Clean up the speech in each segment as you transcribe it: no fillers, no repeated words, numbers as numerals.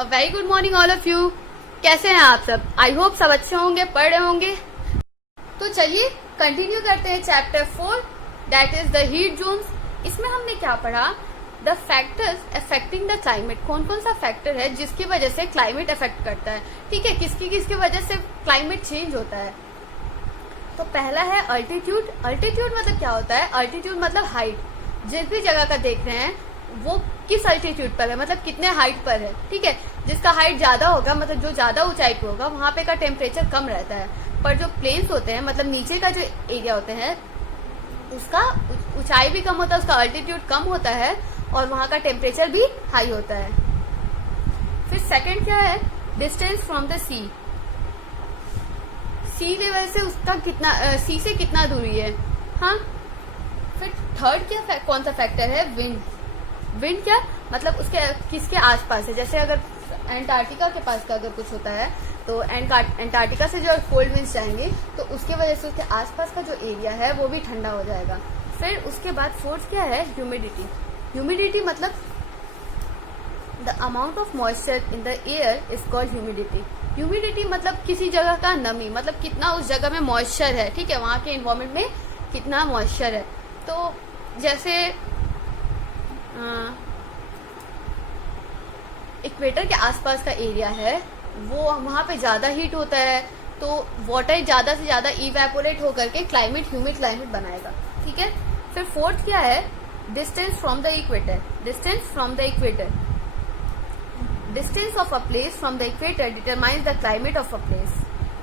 Very good morning all of you. कैसे हैं आप सब? आई होप सब अच्छे होंगे, पढ़ रहे होंगे। तो चलिए कंटिन्यू करते हैं chapter 4 that is the heat zones. इसमें हमने क्या पढ़ा? The factors affecting the climate. कौन कौन सा फैक्टर है जिसकी वजह से क्लाइमेट अफेक्ट करता है, ठीक है, किसकी वजह से क्लाइमेट चेंज होता है। तो पहला है अल्टीट्यूड। अल्टीट्यूड मतलब क्या होता है? अल्टीट्यूड मतलब हाइट। जिस भी जगह का देख रहे हैं वो किस अल्टीट्यूड पर है, मतलब कितने हाइट पर है, ठीक है। जिसका हाइट ज्यादा होगा, मतलब जो ज्यादा ऊंचाई पे होगा, वहां पे का टेम्परेचर कम रहता है। पर जो प्लेन्स होते हैं, मतलब नीचे का जो एरिया होते हैं, उसका ऊंचाई भी कम होता है, उसका अल्टीट्यूड कम होता है और वहां का टेम्परेचर भी हाई होता है। फिर सेकंड क्या है? Distance from the sea. Sea level से उसका कितना, सी से कितना दूरी है। हाँ। फिर थर्ड क्या कौन सा फैक्टर है? विंड। विंड क्या मतलब उसके किसके आसपास है। जैसे अगर एंटार्क्टिका के पास का अगर कुछ होता है तो एंटार्क्टिका से जो कोल्ड विंड्स जाएंगे तो उसके वजह से उसके आसपास का जो एरिया है वो भी ठंडा हो जाएगा। फिर उसके बाद फोर्थ क्या है? ह्यूमिडिटी। ह्यूमिडिटी मतलब the amount of moisture in the air is called humidity. Humidity मतलब किसी जगह का नमी, मतलब कितना उस जगह में मॉइस्चर है, ठीक है, वहां के एनवायरमेंट में कितना मॉइस्चर है। तो जैसे इक्वेटर के आसपास का एरिया है वो वहां पे ज्यादा हीट होता है, तो वाटर ज्यादा से ज्यादा इवेपोरेट होकर के क्लाइमेट ह्यूमिड क्लाइमेट बनाएगा, ठीक है। फिर फोर्थ क्या है? Distance from the equator. Distance from the equator, distance of a place from the equator determines the climate of a place.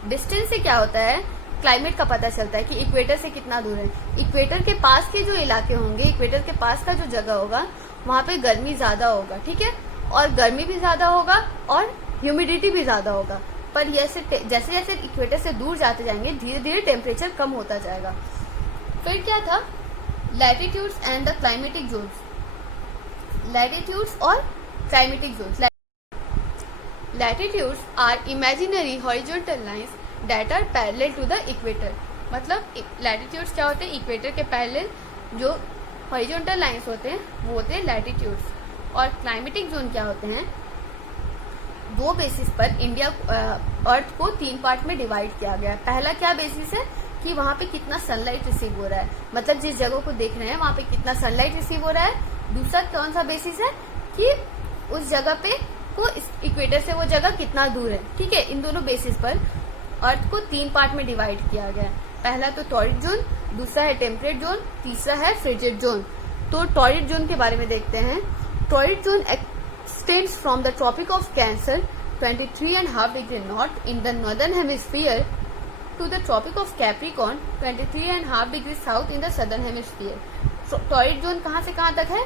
Distance से क्या होता है? क्लाइमेट का पता चलता है कि इक्वेटर से कितना दूर है। इक्वेटर के पास के जो इलाके होंगे, इक्वेटर के पास का जो जगह होगा, वहां पे गर्मी ज्यादा होगा, ठीक है, और गर्मी भी ज्यादा होगा और ह्यूमिडिटी भी ज्यादा होगा। पर जैसे जैसे इक्वेटर से दूर जाते जाएंगे धीरे धीरे टेम्परेचर कम होता जाएगा। फिर क्या था? Latitudes and the climatic zones. Latitudes और climatic zones. Latitudes are imaginary horizontal lines that are parallel to the equator. मतलब लैटिट्यूड्स क्या होते हैं? इक्वेटर के पैरेलल जो हॉरिजॉन्टल लाइंस होते हैं वो होते हैं लैटिट्यूड्स। और क्लाइमेटिक जोन क्या होते हैं? दो बेसिस पर इंडिया अर्थ को 3 पार्ट में डिवाइड किया गया है। पहला क्या बेसिस है कि वहां पे कितना सनलाइट रिसीव हो रहा है, मतलब जिस जगह को देख रहे हैं वहां पे कितना सनलाइट रिसीव हो रहा है। दूसरा कौन सा बेसिस है कि उस जगह पे को इक्वेटर से वो जगह कितना दूर है, ठीक है। इन दोनों बेसिस पर अर्थ को 3 पार्ट में डिवाइड किया गया है। पहला तो टॉरिड जोन, दूसरा है टेम्परेट जोन, तीसरा है फ्रिजिड जोन। तो टॉरिड जोन के बारे में देखते हैं। Torrid zone extends from the Tropic of Cancer 23.5 degree north in the northern hemisphere to the Tropic of Capricorn 23.5 degree south in the southern hemisphere. Torrid zone कहाँ से कहाँ तक है?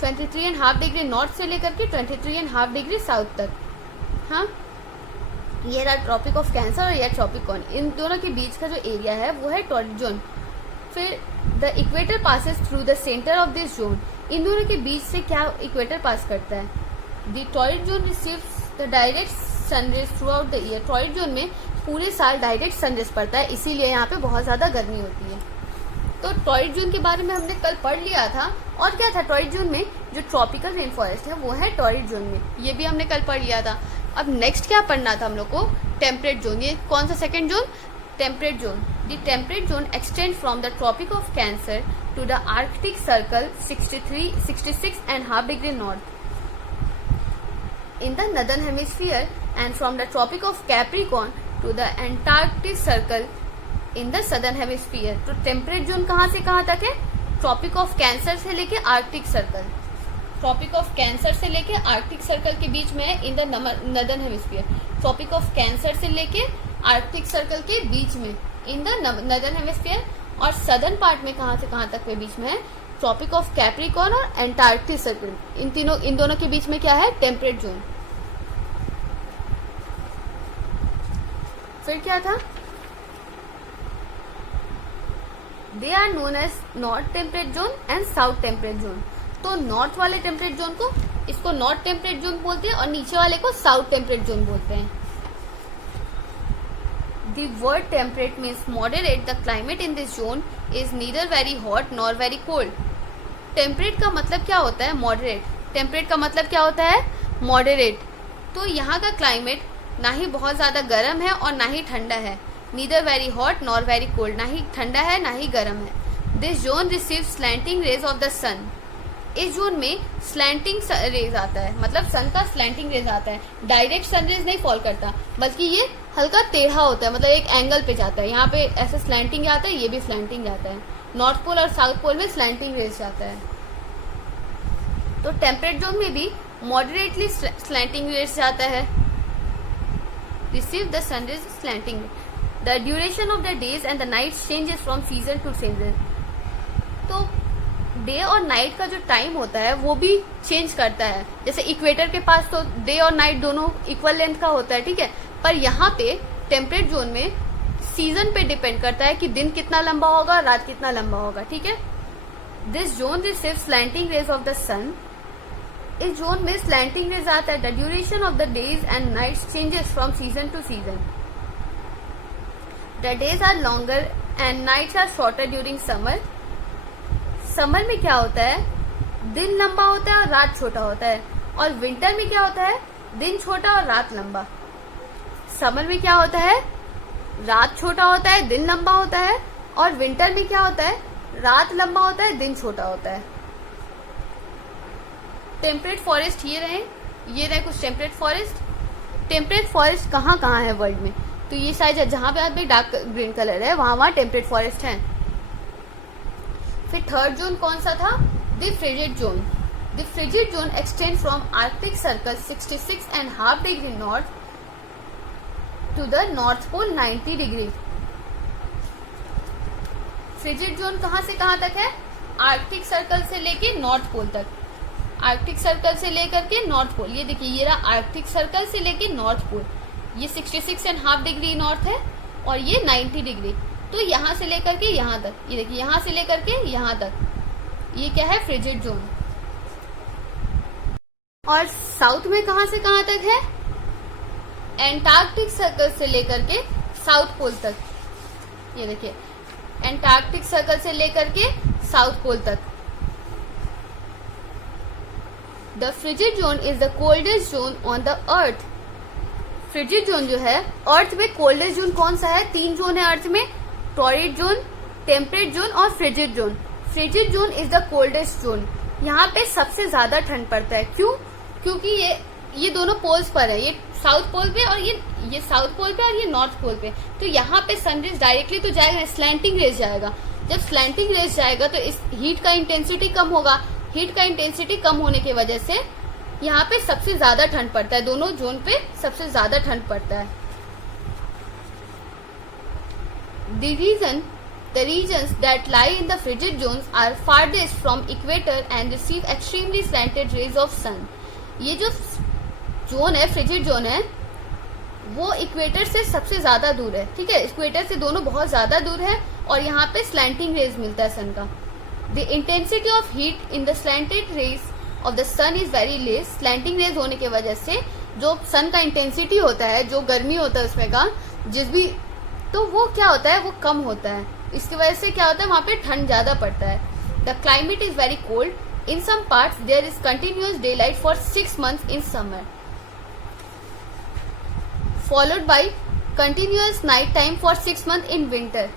23.5 डिग्री नॉर्थ से लेकर के 23.5 डिग्री साउथ तक। हाँ, ये रहा ट्रॉपिक ऑफ कैंसर और ये ट्रॉपिकॉन। इन दोनों के बीच का जो एरिया है वो है टॉरिड जोन। फिर the equator passes through the centre of this zone. इन दोनों के बीच से क्या इक्वेटर पास करता है? The torrid zone receives the direct sun rays throughout the year. Torrid zone में पूरे साल डायरेक्ट सनरेज पड़ता है, इसीलिए यहाँ पे बहुत ज्यादा गर्मी होती है। तो टॉरिड जोन के बारे में हमने कल पढ़ लिया था। और क्या था टॉरिड जोन में? जो ट्रॉपिकल रेन फॉरेस्ट है वो है टॉरिड जोन में, ये भी हमने कल पढ़ लिया था। अब नेक्स्ट क्या पढ़ना था हम लोग को? Temperate zone. ये कौन सा second zone? Temperate zone. The temperate zone extend from the tropic of Cancer to the Arctic circle 66.5 degree north in the northern hemisphere and from the Tropic of Capricorn to the Antarctic Circle in the southern hemisphere. तो temperate zone कहाँ से कहाँ तक है? Tropic of Cancer से लेके Arctic circle. Tropic of Cancer से लेके आर्कटिक सर्कल के बीच में है in the northern hemisphere. Tropic of Cancer से लेके आर्कटिक सर्कल के बीच में इन द नॉर्दर्न हेमिस्फीयर। और सदर्न पार्ट में कहाँ से कहाँ तक के बीच में है? ट्रॉपिक ऑफ कैप्रिकॉर्न और एंटार्क्टिक सर्कल। इन दोनों के बीच में क्या है? Temperate zone. फिर क्या था? They are known as north temperate zone and south temperate zone. तो नॉर्थ वाले टेम्परेट जोन को इसको नॉर्थ टेम्परेट जोन बोलते हैं और नीचे वाले को साउथ टेम्परेट जोन बोलते हैं। The word temperate means moderate. The climate in this zone is neither very hot nor very cold. Temperate का मतलब क्या होता है? Moderate. टेम्परेट का मतलब क्या होता है? मॉडरेट। तो यहाँ का क्लाइमेट ना ही बहुत ज़्यादा गर्म है और ना ही ठंडा है, neither very hot nor very cold, ना ही ठंडा है ना ही गर्म है। This zone receive slanting rays of the sun, इस जोन में स्लैंटिंग रेज आता है, मतलब सन का स्लैंटिंग रेज आता है, डायरेक्ट सन रेज नहीं फॉल करता बल्कि ये हल्का टेढ़ा होता है, मतलब एक एंगल पे जाता है। यहाँ पे ऐसे स्लैंटिंग आता है, ये भी स्लैंटिंग जाता है। नॉर्थ पोल और साउथ पोल में स्लैंटिंग रेज जाता है। तो टेम्परेट जोन में भी मॉडरेटली स्लैंटिंग रेज जाता है। Receive the sun rays slanting, the duration of the days and the nights changes from season to season. तो डे और नाइट का जो टाइम होता है वो भी चेंज करता है। जैसे इक्वेटर के पास तो डे और नाइट दोनों इक्वल लेंथ का होता है, ठीक है, पर यहाँ पे टेम्परेट जोन में सीजन पे डिपेंड करता है कि दिन कितना लंबा होगा, रात कितना लंबा होगा, ठीक है। This zone receive slanting rays of the sun, इस जोन में स्लैंटिंग रेज आता है। The duration of the days and nights changes from season to season, the days are longer and nights are shorter during summer. Summer में क्या होता है, दिन लंबा होता है और रात छोटा होता है, और विंटर में क्या होता है, दिन छोटा और रात लंबा। समर में क्या होता है, रात छोटा होता है, दिन लंबा होता है, और विंटर में क्या होता है, रात लंबा होता है, दिन छोटा होता है। टेम्परेट फॉरेस्ट ये रहे कुछ टेम्परेट फॉरेस्ट। टेम्परेट फॉरेस्ट कहाँ कहाँ है वर्ल्ड में, तो ये शायद जहां पे आप डार्क ग्रीन कलर है वहां टेम्परेट फॉरेस्ट है। फिर थर्ड जोन कौन सा था, the frigid zone. The frigid zone extend from Arctic circle 66.5 degree north to the north pole 90 degree. Frigid zone कहां से कहां तक है, आर्कटिक सर्कल से लेके नॉर्थ पोल तक। आर्कटिक सर्कल से लेकर के नॉर्थ पोल, ये देखिए ये रहा आर्कटिक सर्कल से लेके नॉर्थ पोल, ये 66.5 डिग्री नॉर्थ है और ये 90 डिग्री। तो यहां से लेकर के यहां तक, ये देखिए यहां से लेकर के यहां तक, ये क्या है, फ्रिजिड जोन। और साउथ में कहां से कहां तक है, एंटार्क्टिक सर्कल से लेकर के साउथ पोल तक। ये देखिए एंटार्क्टिक सर्कल से लेकर के साउथ पोल तक। The frigid zone is the coldest zone on the earth. Frigid zone जो है अर्थ में कोल्डेस्ट जोन कौन सा है, 3 जोन है अर्थ में, टॉरिड जोन, टेम्परेट जोन और frigid zone. Frigid zone is the coldest zone, यहाँ पे सबसे ज्यादा ठंड पड़ता है। क्यों, क्योंकि ये दोनों पोल्स पर है, ये साउथ पोल पे और ये साउथ पोल पे और ये नॉर्थ पोल पे। तो यहाँ पे सनरेज डायरेक्टली तो जाएगा, स्लैंटिंग रेज जाएगा। जब स्लैंटिंग रेज जाएगा तो इस हीट का इंटेंसिटी कम होगा, हीट का इंटेंसिटी कम होने की वजह से यहाँ पे सबसे ज्यादा ठंड पड़ता है, दोनों जोन पे सबसे ज्यादा ठंड पड़ता है। The regions that lie in the frigid zones are farthest from equator and receive extremely slanted rays of sun. ये जो जोन है, फ्रिजिड जोन है, वो इक्वेटर से सबसे ज्यादा दूर है, ठीक है, इक्वेटर से दोनों बहुत ज्यादा दूर है और यहाँ पे स्लैंटिंग रेज मिलता है सन का। The intensity of heat in the slanted rays of the sun is very less. Slanting rays होने की वजह से जो सन का इंटेंसिटी होता है, जो गर्मी होता है उसमें का, जिस भी, तो वो क्या होता है, वो कम होता है। इसकी वजह से क्या होता है, वहां पे ठंड ज्यादा पड़ता है। The climate is very cold in some parts, there is continuous daylight for 6 months in summer, followed by continuous night time for 6 months in winter.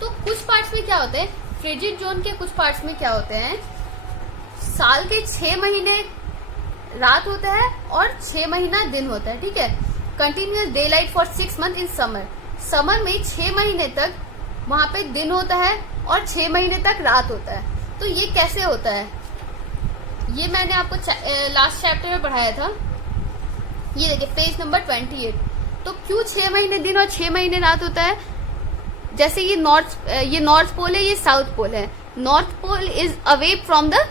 तो कुछ पार्ट्स में क्या होते हैं, फ्रिजिड जोन के कुछ पार्ट्स में क्या होते हैं, साल के 6 महीने रात होता है और 6 महीना दिन होता है, ठीक है। Continuous daylight for 6 months in summer, summer में 6 महीने तक वहां पे दिन होता है और 6 महीने तक रात होता है। तो ये कैसे होता है, ये मैंने आपको लास्ट चैप्टर में पढ़ाया था, ये देखिए पेज नंबर 28। तो क्यों 6 महीने दिन और 6 महीने रात होता है, जैसे ये नॉर्थ पोल है, ये साउथ पोल है। North pole is away from the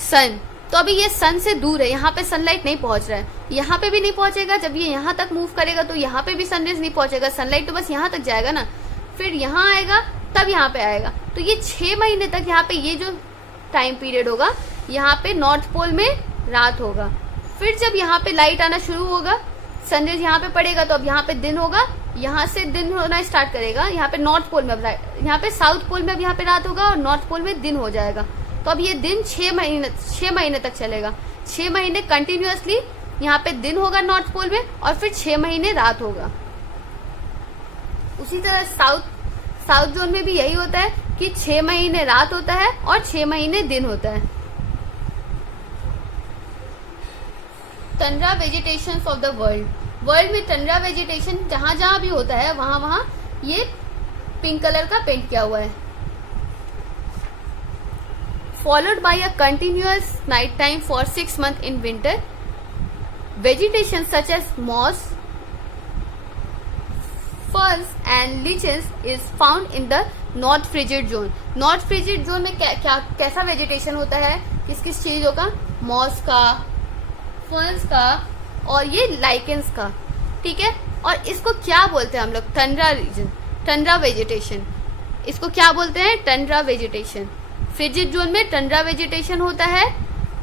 sun, तो अभी ये सन से दूर है, यहाँ पे सनलाइट नहीं पहुंच रहा है, यहाँ पे भी नहीं पहुंचेगा। जब ये यहाँ तक मूव करेगा तो यहाँ पे भी सनरेज नहीं पहुंचेगा, सनलाइट तो बस यहाँ तक जाएगा ना, फिर यहाँ आएगा तब यहाँ पे आएगा। तो ये 6 महीने तक यहाँ पे ये जो टाइम पीरियड होगा, यहाँ पे नॉर्थ पोल में रात होगा। फिर जब यहाँ पे लाइट आना शुरू होगा, सनरेज यहाँ पे पड़ेगा, तो अब यहाँ पे दिन होगा, यहाँ से दिन होना स्टार्ट करेगा। यहाँ पे नॉर्थ पोल में, यहाँ पे साउथ पोल में अब यहाँ पे रात होगा और नॉर्थ पोल में दिन हो जाएगा। तो अब ये दिन 6 महीने तक चलेगा, 6 महीने कंटिन्यूअसली यहाँ पे दिन होगा नॉर्थ पोल में, और फिर 6 महीने रात होगा। उसी तरह साउथ जोन में भी यही होता है कि 6 महीने रात होता है और 6 महीने दिन होता है। Tundra vegetation of the world में टंड्रा वेजिटेशन जहां जहां भी होता है वहां वहां ये पिंक कलर का पेंट किया हुआ है। Followed by a continuous night time for 6 months in winter. Vegetation such as moss, ferns and lichens is found in the north frigid zone. North frigid zone में कैसा वेजिटेशन होता है, किस किस चीजों का, मॉस का, फर्न्स का और ये लाइकेंस का, ठीक है। और इसको क्या बोलते हैं हम लोग, टंड्रा रीजन, टंड्रा वेजिटेशन, इसको क्या बोलते हैं, टंड्रा वेजिटेशन। फ्रिजिड जोन में टंड्रा वेजिटेशन होता है।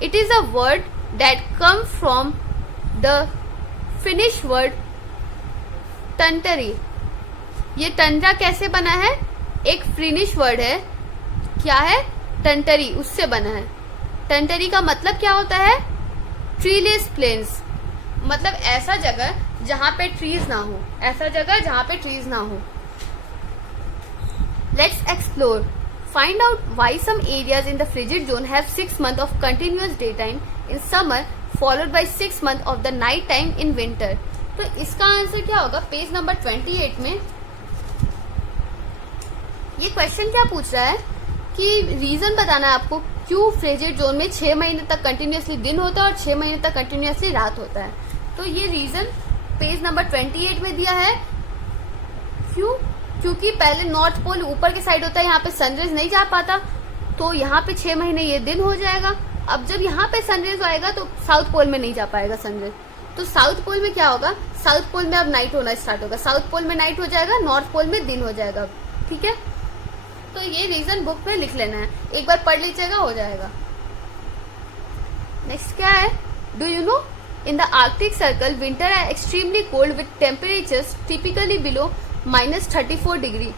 It is a word that come from the Finnish word tunturi. ये टंड्रा कैसे बना है, एक फिनिश वर्ड है, क्या है, टंटरी, उससे बना है। टंटरी का मतलब क्या होता है, ट्रीलेस प्लेन्स, मतलब ऐसा जगह जहां पे ट्रीज ना हो, ऐसा जगह जहां पे ट्रीज ना हो। Let's explore, find out why some areas in the frigid zone have 6 months of continuous day time in summer followed by 6 months of the night time in winter. तो इसका आंसर क्या होगा, पेज नंबर 28 में ये question क्या पूछ रहा है कि रीजन बताना है आपको क्यों फ्रिजिड जोन में 6 महीने तक कंटिन्यूअसली दिन होता है और 6 महीने तक कंटिन्यूअसली रात होता है। तो ये रीजन पेज नंबर 28 में दिया है। क्यों, क्योंकि पहले नॉर्थ पोल ऊपर की साइड होता है, यहाँ पे सनराइज नहीं जा पाता, तो यहाँ पे 6 महीने ये दिन हो जाएगा। अब जब यहाँ पे सनराइज आएगा तो साउथ पोल में नहीं जा पाएगा सनराइज, तो साउथ पोल में क्या होगा, साउथ पोल में अब नाइट होना स्टार्ट होगा, साउथ पोल में नाइट हो जाएगा, नॉर्थ पोल में दिन हो जाएगा, ठीक है। तो ये रीजन बुक में लिख लेना है, एक बार पढ़ लीजिएगा, हो जाएगा। नेक्स्ट क्या है, do you know in the Arctic circle winters are extremely cold with temperatures typically below -34 degree.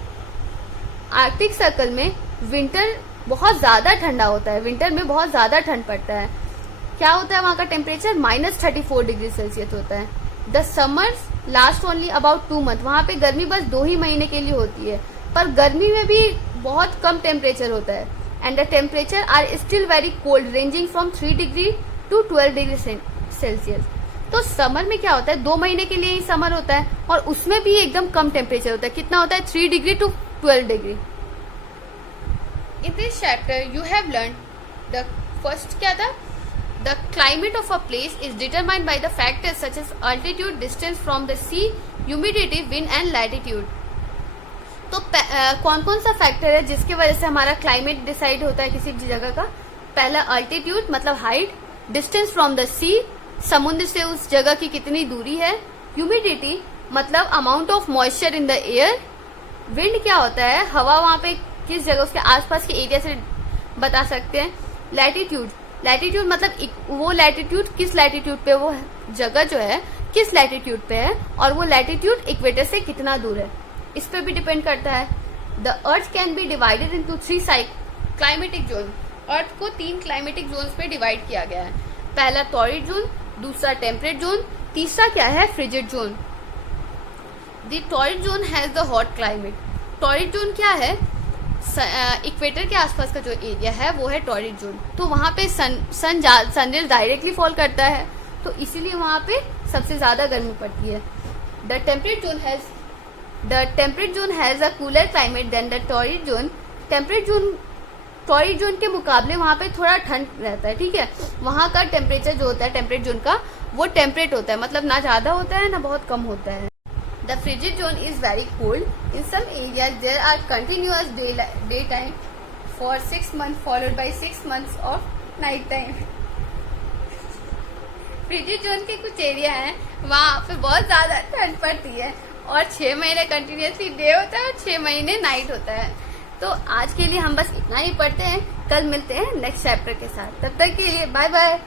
Arctic circle में विंटर बहुत ज्यादा ठंडा होता है, विंटर में बहुत ज्यादा ठंड पड़ता है। क्या होता है वहां का टेम्परेचर, -34 डिग्री सेल्सियस होता है। The summers last only about 2 months, वहां पे गर्मी बस 2 ही महीने के लिए होती है, पर गर्मी में भी बहुत कम टेम्परेचर होता है। And the temperature are still very cold ranging from 3 degree to 12 degree Celsius. तो समर में क्या होता है, 2 महीने के लिए ही समर होता है और उसमें भी एकदम कम टेम्परेचर होता है, कितना होता है, 3 degree to 12 degree. In this chapter you have learn the first क्या था, the climate of a place is determined by the factors such as altitude, distance from the sea, humidity, wind and latitude. तो कौन कौन सा factor है जिसकी वजह से हमारा क्लाइमेट डिसाइड होता है किसी जगह का, पहला अल्टीट्यूड मतलब हाइट, डिस्टेंस फ्रॉम द सी, समुद्र से उस जगह की कितनी दूरी है, ह्यूमिडिटी मतलब amount of moisture in the air, wind क्या होता है, हवा वहां पे किस जगह उसके आसपास के एरिया से बता सकते हैं, लैटिट्यूड, लैटिट्यूड मतलब वो लैटिट्यूड किस लैटिट्यूड पे वो जगह जो है किस लैटिट्यूड पे है, और वो लैटिट्यूड इक्वेटर से कितना दूर है, इस पे भी डिपेंड करता है। The earth can be divided into 3 climatic zone, earth को 3 क्लाइमेटिक जोन पे डिवाइड किया गया है, पहला टॉरिड जोन, दूसरा टेम्परेट जोन, तीसरा क्या है, frigid zone. The torrid zone has the hot climate. Torrid zone क्या है, इक्वेटर के आसपास का जो एरिया है वो है टॉरिड जोन, तो वहां पे सनरेज डायरेक्टली फॉल करता है, तो इसीलिए वहां पे सबसे ज्यादा गर्मी पड़ती है। The temperate zone has a cooler climate than the torrid zone. Torrid zone के मुकाबले वहां पे थोड़ा ठंड रहता है, ठीक है, वहां का टेम्परेचर जो होता है टेम्परेट जोन का वो टेम्परेट होता है, मतलब ना ज्यादा होता है ना बहुत कम होता है। The frigid zone is very cold, in some areas there are continuous day time for 6 months followed by 6 months of night time. Frigid zone के कुछ एरिया हैं वहां पे बहुत ज्यादा ठंड पड़ती है और 6 महीने कंटिन्यूअसली डे होता है और 6 महीने नाइट होता है। तो आज के लिए हम बस इतना ही पढ़ते हैं, कल मिलते हैं नेक्स्ट चैप्टर के साथ, तब तक के लिए बाय बाय।